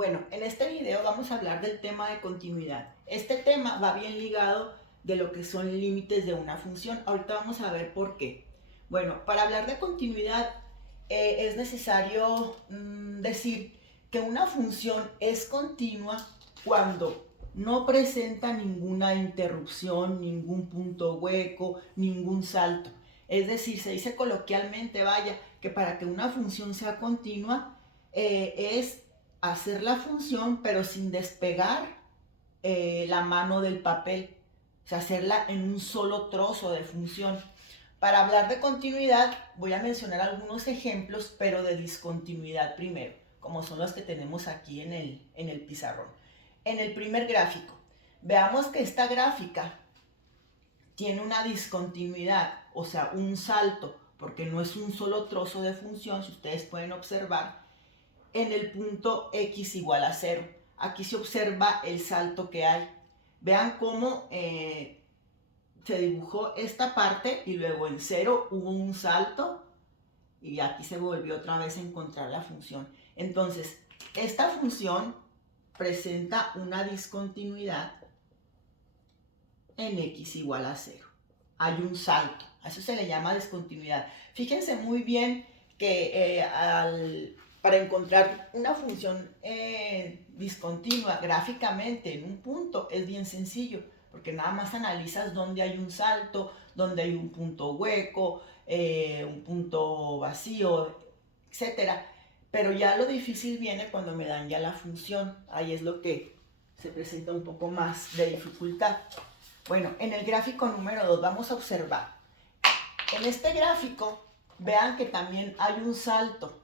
Bueno, en este video vamos a hablar del tema de continuidad. Este tema va bien ligado de lo que son límites de una función. Ahorita vamos a ver por qué. Bueno, para hablar de continuidad es necesario decir que una función es continua cuando no presenta ninguna interrupción, ningún punto hueco, ningún salto. Es decir, se dice coloquialmente, vaya, que para que una función sea continua es hacer la función pero sin despegar la mano del papel, o sea, hacerla en un solo trozo de función. Para hablar de continuidad voy a mencionar algunos ejemplos, pero de discontinuidad primero, como son los que tenemos aquí en el pizarrón. En el primer gráfico, veamos que esta gráfica tiene una discontinuidad, o sea, un salto, porque no es un solo trozo de función, si ustedes pueden observar, en el punto x igual a 0. Aquí se observa el salto que hay. Vean cómo se dibujó esta parte y luego en 0 hubo un salto y aquí se volvió otra vez a encontrar la función. Entonces, esta función presenta una discontinuidad en x igual a 0. Hay un salto, a eso se le llama discontinuidad. Fíjense muy bien que para encontrar una función discontinua gráficamente en un punto es bien sencillo, porque nada más analizas dónde hay un salto, dónde hay un punto hueco, un punto vacío, etcétera. Pero ya lo difícil viene cuando me dan ya la función, ahí es lo que se presenta un poco más de dificultad. Bueno, en el gráfico número 2 vamos a observar. En este gráfico, vean que también hay un salto.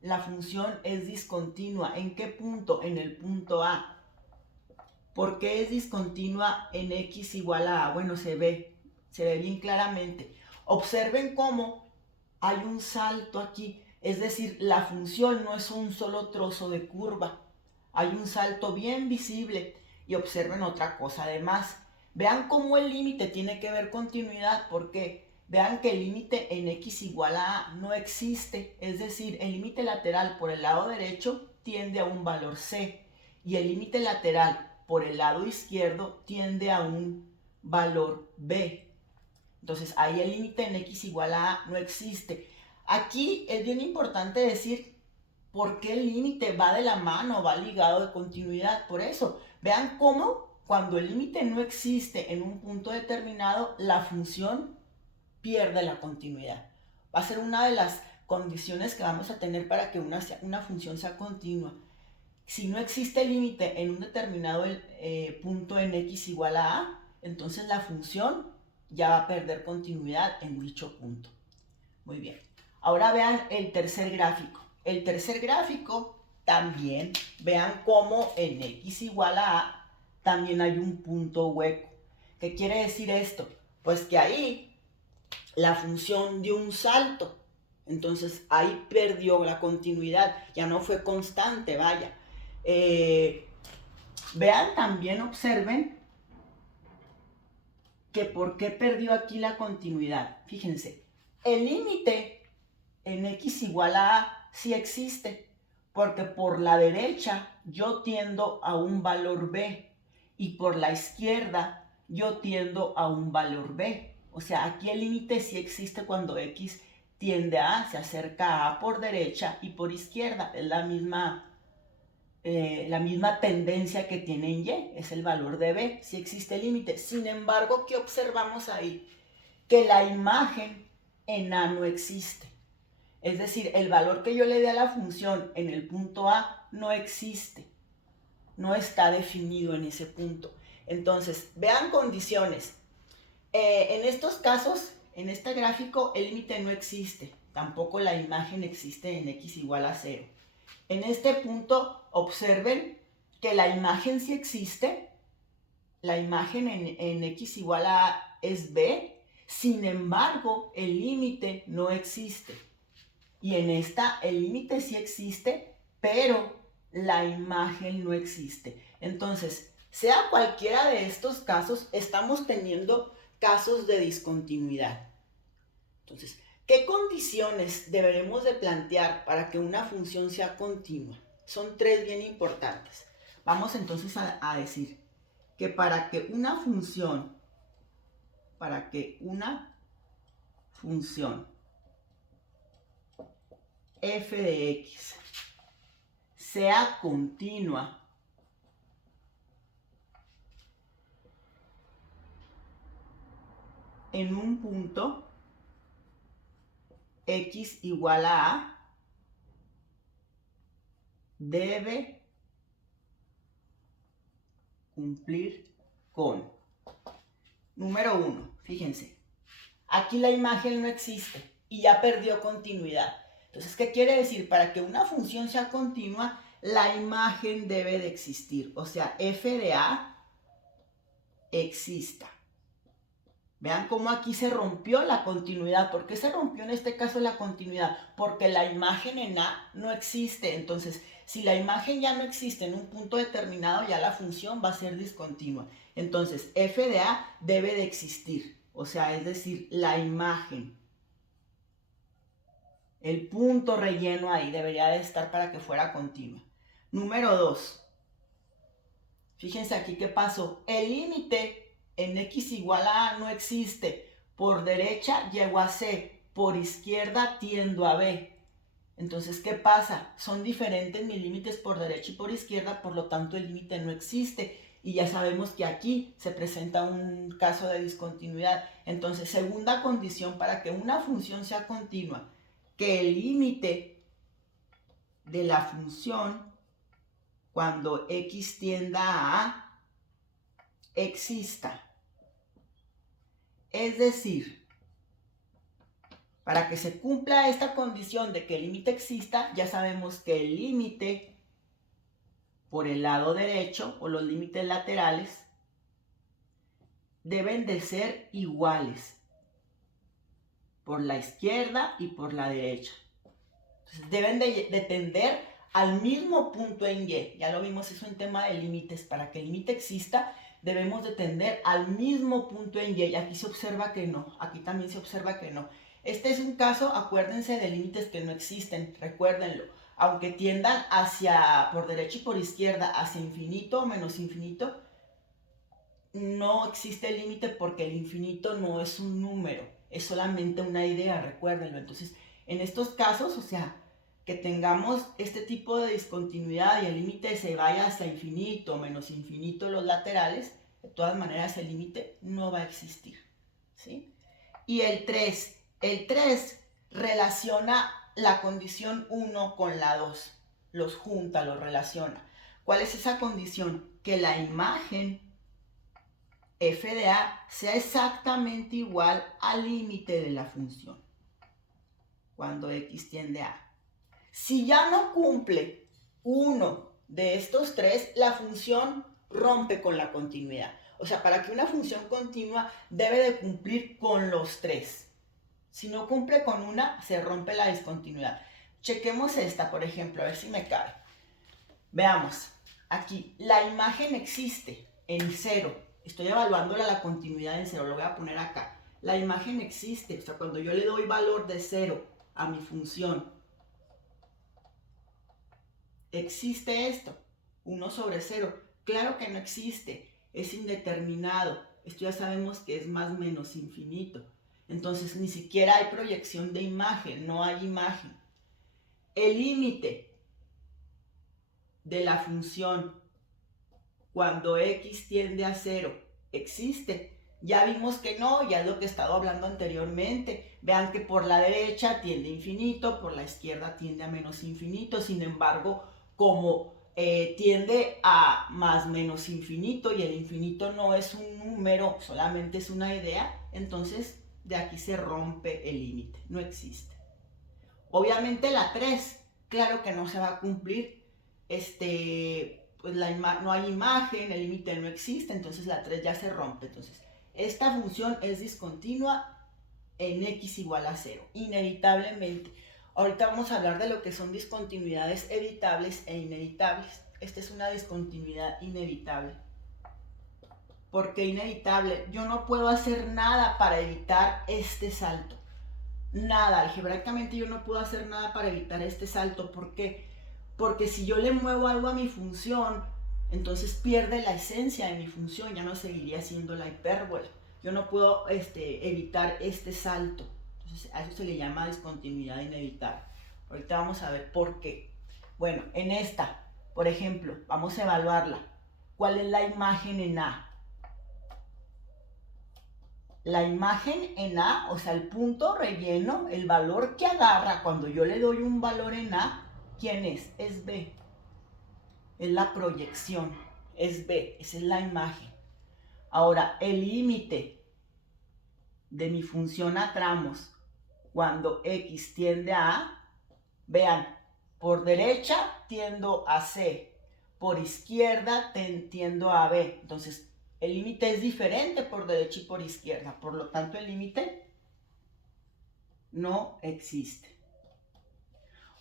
La función es discontinua. ¿En qué punto? En el punto A. ¿Por qué es discontinua en x igual a A? Bueno, se ve bien claramente. Observen cómo hay un salto aquí. Es decir, la función no es un solo trozo de curva. Hay un salto bien visible. Y observen otra cosa además. Vean cómo el límite tiene que ver continuidad, porque vean que el límite en x igual a A no existe, es decir, el límite lateral por el lado derecho tiende a un valor c y el límite lateral por el lado izquierdo tiende a un valor b. Entonces ahí el límite en x igual a A no existe. Aquí es bien importante decir por qué el límite va de la mano, va ligado de continuidad. Por eso, vean cómo cuando el límite no existe en un punto determinado, la función pierde la continuidad. Va a ser una de las condiciones que vamos a tener para que una función sea continua. Si no existe límite en un determinado punto en x igual a A, entonces la función ya va a perder continuidad en dicho punto. Muy bien. Ahora vean el tercer gráfico. El tercer gráfico también, vean cómo en x igual a A también hay un punto hueco. ¿Qué quiere decir esto? Pues que ahí la función dio un salto. Entonces ahí perdió la continuidad. Ya no fue constante, vaya. Vean también, observen que por qué perdió aquí la continuidad. Fíjense, el límite en x igual a A sí existe, porque por la derecha yo tiendo a un valor b y por la izquierda yo tiendo a un valor b. O sea, aquí el límite sí existe cuando x tiende a A, se acerca a A por derecha y por izquierda. Es la misma tendencia que tiene en Y, es el valor de b, sí existe límite. Sin embargo, ¿qué observamos ahí? Que la imagen en A no existe. Es decir, el valor que yo le dé a la función en el punto A no existe, no está definido en ese punto. Entonces, vean condiciones. En estos casos, en este gráfico, el límite no existe, tampoco la imagen existe en x igual a 0. En este punto, observen que la imagen sí existe, la imagen en x igual a A es b, sin embargo, el límite no existe. Y en esta el límite sí existe, pero la imagen no existe. Entonces, sea cualquiera de estos casos, estamos teniendo casos de discontinuidad. Entonces, ¿qué condiciones deberemos de plantear para que una función sea continua? Son tres bien importantes. Vamos entonces a decir que para que una función f de x sea continua en un punto x igual a debe cumplir con. Número 1, fíjense, aquí la imagen no existe y ya perdió continuidad. Entonces, ¿qué quiere decir? Para que una función sea continua, la imagen debe de existir. O sea, f de a exista. Vean cómo aquí se rompió la continuidad. ¿Por qué se rompió en este caso la continuidad? Porque la imagen en A no existe. Entonces, si la imagen ya no existe en un punto determinado, ya la función va a ser discontinua. Entonces, f de A debe de existir. O sea, es decir, la imagen. El punto relleno ahí debería de estar para que fuera continua. Número 2. Fíjense aquí qué pasó. El límite en x igual a A no existe. Por derecha llego a C, por izquierda tiendo a B. Entonces, ¿qué pasa? Son diferentes mis límites por derecha y por izquierda, por lo tanto el límite no existe. Y ya sabemos que aquí se presenta un caso de discontinuidad. Entonces, segunda condición para que una función sea continua, que el límite de la función cuando x tienda a A exista. Es decir, para que se cumpla esta condición de que el límite exista, ya sabemos que el límite por el lado derecho o los límites laterales deben de ser iguales por la izquierda y por la derecha. Entonces, deben de tender al mismo punto en Y. Ya lo vimos, es un tema de límites. Para que el límite exista, debemos de tender al mismo punto en Y. Y aquí se observa que no. Aquí también se observa que no. Este es un caso, acuérdense, de límites que no existen. Recuérdenlo. Aunque tiendan hacia, por derecha y por izquierda, hacia infinito o menos infinito, no existe el límite porque el infinito no es un número. Es solamente una idea, recuérdenlo. Entonces, en estos casos, o sea, que tengamos este tipo de discontinuidad y el límite se vaya hasta infinito, menos infinito los laterales, de todas maneras el límite no va a existir, ¿sí? Y el 3 relaciona la condición 1 con la 2, los junta, los relaciona. ¿Cuál es esa condición? Que la imagen f de a sea exactamente igual al límite de la función cuando x tiende a. Si ya no cumple uno de estos tres, la función rompe con la continuidad. O sea, para que una función continua debe de cumplir con los tres. Si no cumple con una, se rompe la discontinuidad. Chequemos esta, por ejemplo, a ver si me cabe. Veamos, aquí la imagen existe en 0. Estoy evaluando la continuidad en 0, lo voy a poner acá. La imagen existe, o sea, cuando yo le doy valor de 0 a mi función, ¿existe esto? 1 sobre 0. Claro que no existe, es indeterminado. Esto ya sabemos que es más menos infinito. Entonces ni siquiera hay proyección de imagen, no hay imagen. El límite de la función cuando x tiende a 0 existe. Ya vimos que no, ya es lo que he estado hablando anteriormente. Vean que por la derecha tiende a infinito, por la izquierda tiende a menos infinito. Sin embargo, como tiende a más menos infinito y el infinito no es un número, solamente es una idea, entonces de aquí se rompe el límite, no existe. Obviamente la 3, claro que no se va a cumplir, pues no hay imagen, el límite no existe, entonces la 3 ya se rompe. Entonces, esta función es discontinua en x igual a 0, inevitablemente. Ahorita vamos a hablar de lo que son discontinuidades evitables e inevitables. Esta es una discontinuidad inevitable. ¿Por qué inevitable? Yo no puedo hacer nada para evitar este salto. Nada, algebraicamente yo no puedo hacer nada para evitar este salto. ¿Por qué? Porque si yo le muevo algo a mi función, entonces pierde la esencia de mi función, ya no seguiría siendo la hipérbola. Yo no puedo evitar este salto. Entonces a eso se le llama discontinuidad inevitable. Ahorita vamos a ver por qué. Bueno, en esta, por ejemplo, vamos a evaluarla. ¿Cuál es la imagen en A? La imagen en A, o sea, el punto relleno, el valor que agarra cuando yo le doy un valor en A, ¿quién es? Es B. Es la proyección, es B, esa es la imagen. Ahora, el límite de mi función a tramos cuando X tiende a A, vean, por derecha tiendo a C, por izquierda tiendo a B. Entonces, el límite es diferente por derecha y por izquierda. Por lo tanto, el límite no existe.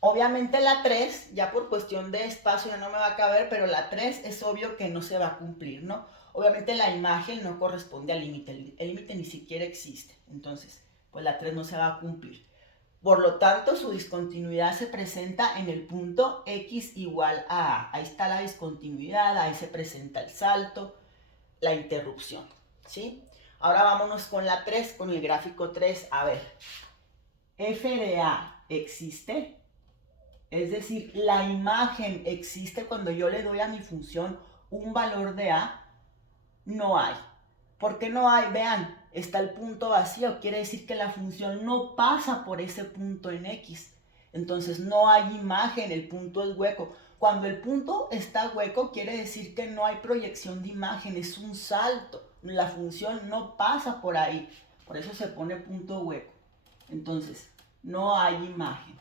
Obviamente la 3, ya por cuestión de espacio ya no me va a caber, pero la 3 es obvio que no se va a cumplir, ¿no? Obviamente la imagen no corresponde al límite, el límite ni siquiera existe. Entonces, pues la 3 no se va a cumplir. Por lo tanto, su discontinuidad se presenta en el punto X igual a A. Ahí está la discontinuidad, ahí se presenta el salto, la interrupción, ¿sí? Ahora vámonos con la 3, con el gráfico 3. A ver, f de A existe, es decir, la imagen existe cuando yo le doy a mi función un valor de A. No hay. ¿Por qué no hay? Vean, está el punto vacío, quiere decir que la función no pasa por ese punto en X. Entonces no hay imagen, el punto es hueco. Cuando el punto está hueco, quiere decir que no hay proyección de imagen, es un salto. La función no pasa por ahí, por eso se pone punto hueco. Entonces, no hay imagen.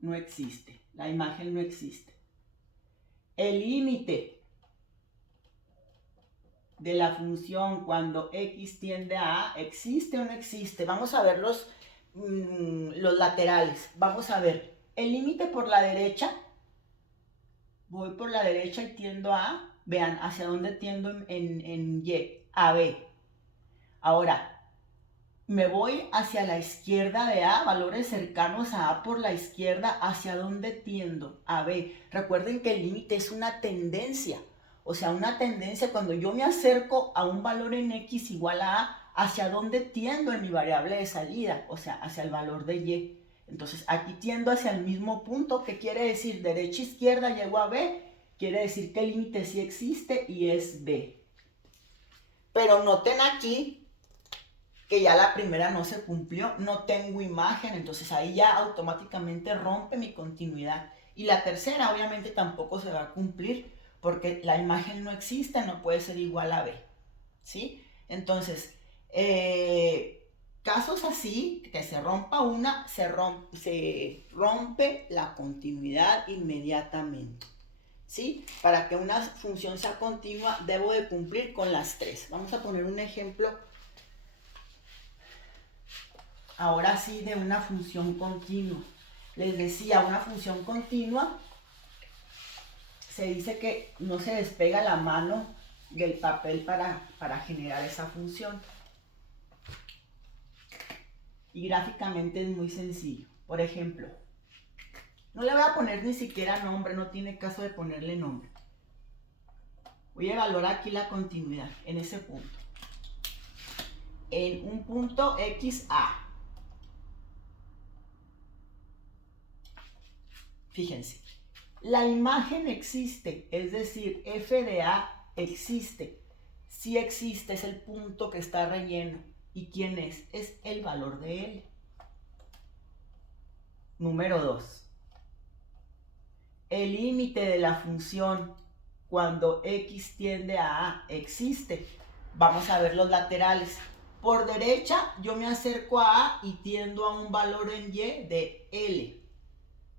No existe, la imagen no existe. El límite de la función cuando X tiende a A, ¿existe o no existe? Vamos a ver los laterales. Vamos a ver, el límite por la derecha, voy por la derecha y tiendo a A. Vean, ¿hacia dónde tiendo en Y? A B. Ahora, me voy hacia la izquierda de A, valores cercanos a A por la izquierda, ¿hacia dónde tiendo? A B. Recuerden que el límite es una tendencia. O sea, una tendencia cuando yo me acerco a un valor en X igual a A, ¿hacia dónde tiendo en mi variable de salida? O sea, hacia el valor de Y. Entonces, aquí tiendo hacia el mismo punto. ¿Qué quiere decir? Derecha, izquierda, llego a B. Quiere decir que el límite sí existe y es B. Pero noten aquí que ya la primera no se cumplió, no tengo imagen, entonces ahí ya automáticamente rompe mi continuidad. Y la tercera obviamente tampoco se va a cumplir porque la imagen no existe, no puede ser igual a B, ¿sí? Entonces, casos así, que se rompa una, se rompe la continuidad inmediatamente, ¿sí? Para que una función sea continua, debo de cumplir con las tres. Vamos a poner un ejemplo ahora sí de una función continua. Les decía, una función continua se dice que no se despega la mano del papel para generar esa función. Y gráficamente es muy sencillo. Por ejemplo, no le voy a poner ni siquiera nombre, no tiene caso de ponerle nombre. Voy a evaluar aquí la continuidad en ese punto. En un punto XA. Fíjense, la imagen existe, es decir, f de A existe. Si existe, es el punto que está relleno. ¿Y quién es? Es el valor de L. Número 2. El límite de la función cuando X tiende a A existe. Vamos a ver los laterales. Por derecha yo me acerco a A y tiendo a un valor en Y de L.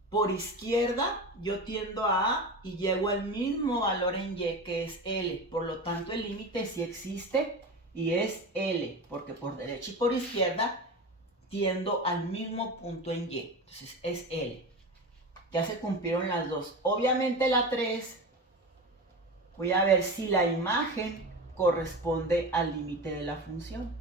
Por izquierda yo tiendo a A y llego al mismo valor en Y, que es L. Por lo tanto, el límite sí existe y es L, porque por derecha y por izquierda tiendo al mismo punto en Y. Entonces es L. Ya se cumplieron las dos. Obviamente la 3, voy a ver si la imagen corresponde al límite de la función.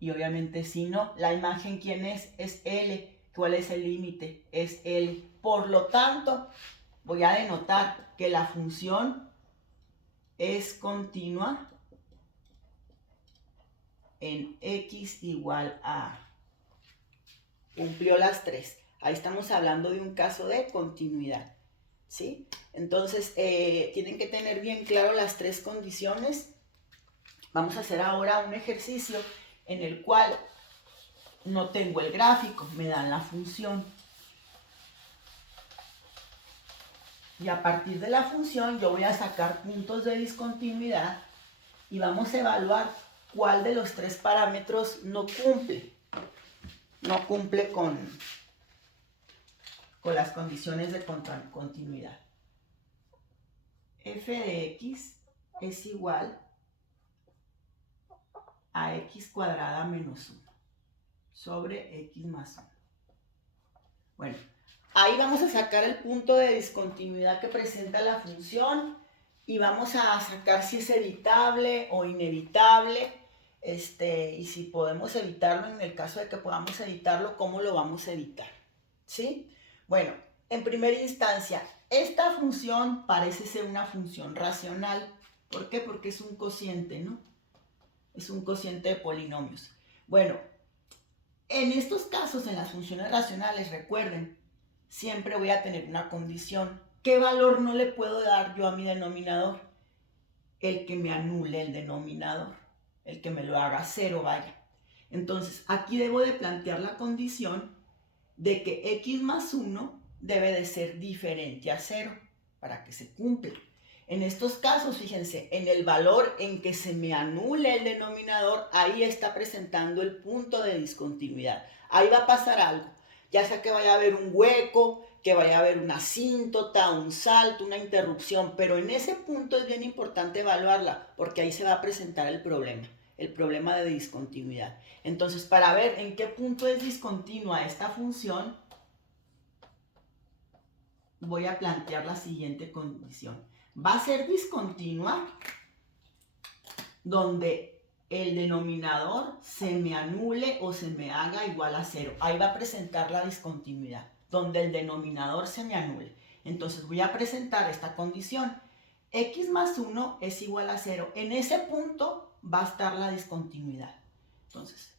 y obviamente si no, la imagen ¿quién es? Es L. ¿Cuál es el límite? Es L. Por lo tanto, voy a denotar que la función es continua en x igual a. Cumplió las tres. Ahí estamos hablando de un caso de continuidad, ¿sí? Entonces, tienen que tener bien claro las tres condiciones. Vamos a hacer ahora un ejercicio en el cual no tengo el gráfico, me dan la función. Y a partir de la función yo voy a sacar puntos de discontinuidad y vamos a evaluar cuál de los tres parámetros no cumple. No cumple con las condiciones de continuidad. F de x es igual a x cuadrada menos 1 sobre x más 1. Bueno, ahí vamos a sacar el punto de discontinuidad que presenta la función y vamos a sacar si es evitable o inevitable, y si podemos evitarlo. En el caso de que podamos evitarlo, ¿cómo lo vamos a evitar? ¿Sí? Bueno, en primera instancia, esta función parece ser una función racional. ¿Por qué? Porque es un cociente, ¿no? Es un cociente de polinomios. Bueno, en estos casos, en las funciones racionales, recuerden, siempre voy a tener una condición. ¿Qué valor no le puedo dar yo a mi denominador? El que me anule el denominador, el que me lo haga cero, vaya. Entonces, aquí debo de plantear la condición de que x más 1 debe de ser diferente a 0 para que se cumpla. En estos casos, fíjense, en el valor en que se me anule el denominador, ahí está presentando el punto de discontinuidad. Ahí va a pasar algo, ya sea que vaya a haber un hueco, que vaya a haber una asíntota, un salto, una interrupción, pero en ese punto es bien importante evaluarla, porque ahí se va a presentar el problema de discontinuidad. Entonces, para ver en qué punto es discontinua esta función, voy a plantear la siguiente condición. Va a ser discontinua donde el denominador se me anule o se me haga igual a 0. Ahí va a presentar la discontinuidad, donde el denominador se me anule. Entonces voy a presentar esta condición. X más 1 es igual a 0. En ese punto va a estar la discontinuidad. Entonces,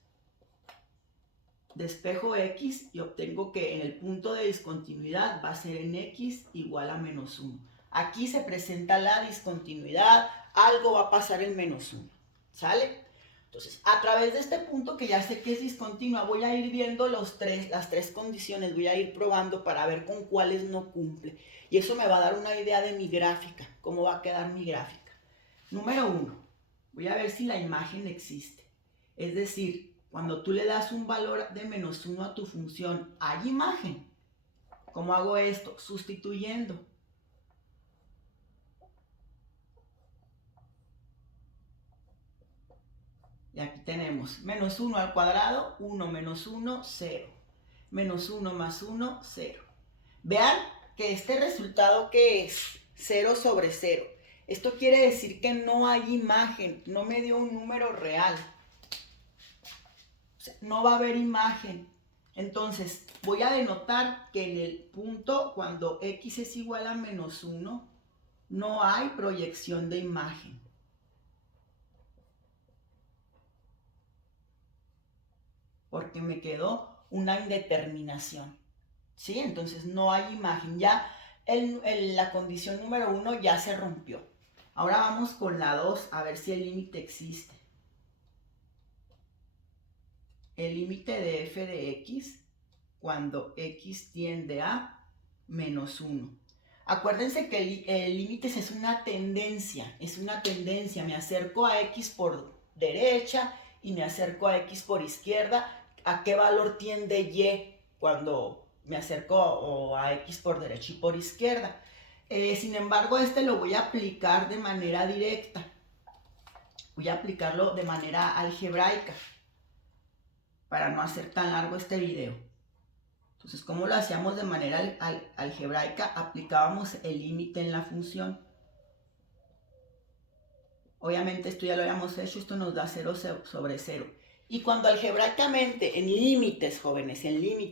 despejo x y obtengo que en el punto de discontinuidad va a ser en x igual a menos 1. Aquí se presenta la discontinuidad, algo va a pasar en menos 1. ¿Sale? Entonces, a través de este punto que ya sé que es discontinua, voy a ir viendo las tres condiciones, voy a ir probando para ver con cuáles no cumple. Y eso me va a dar una idea de mi gráfica, cómo va a quedar mi gráfica. Número 1, voy a ver si la imagen existe. Es decir, cuando tú le das un valor de menos 1 a tu función, ¿hay imagen? ¿Cómo hago esto? Sustituyendo. Y aquí tenemos menos 1 al cuadrado, 1 menos 1, 0. Menos 1 más 1, 0. Vean que este resultado que es 0 sobre 0. Esto quiere decir que no hay imagen, no me dio un número real. O sea, no va a haber imagen. Entonces, voy a denotar que en el punto, cuando x es igual a menos 1, no hay proyección de imagen. Porque me quedó una indeterminación. ¿Sí? Entonces no hay imagen. Ya la condición número 1 ya se rompió. Ahora vamos con la 2 a ver si el límite existe. El límite de f de x cuando x tiende a menos 1. Acuérdense que el límite es una tendencia, me acerco a x por derecha y me acerco a x por izquierda. ¿A qué valor tiende y cuando me acerco a x por derecha y por izquierda? Sin embargo, lo voy a aplicar de manera directa. Voy a aplicarlo de manera algebraica para no hacer tan largo este video. Entonces, ¿cómo lo hacíamos de manera algebraica? Aplicábamos el límite en la función. Obviamente esto ya lo habíamos hecho, esto nos da 0 sobre 0. Y cuando algebraicamente, en límites, jóvenes, en límites,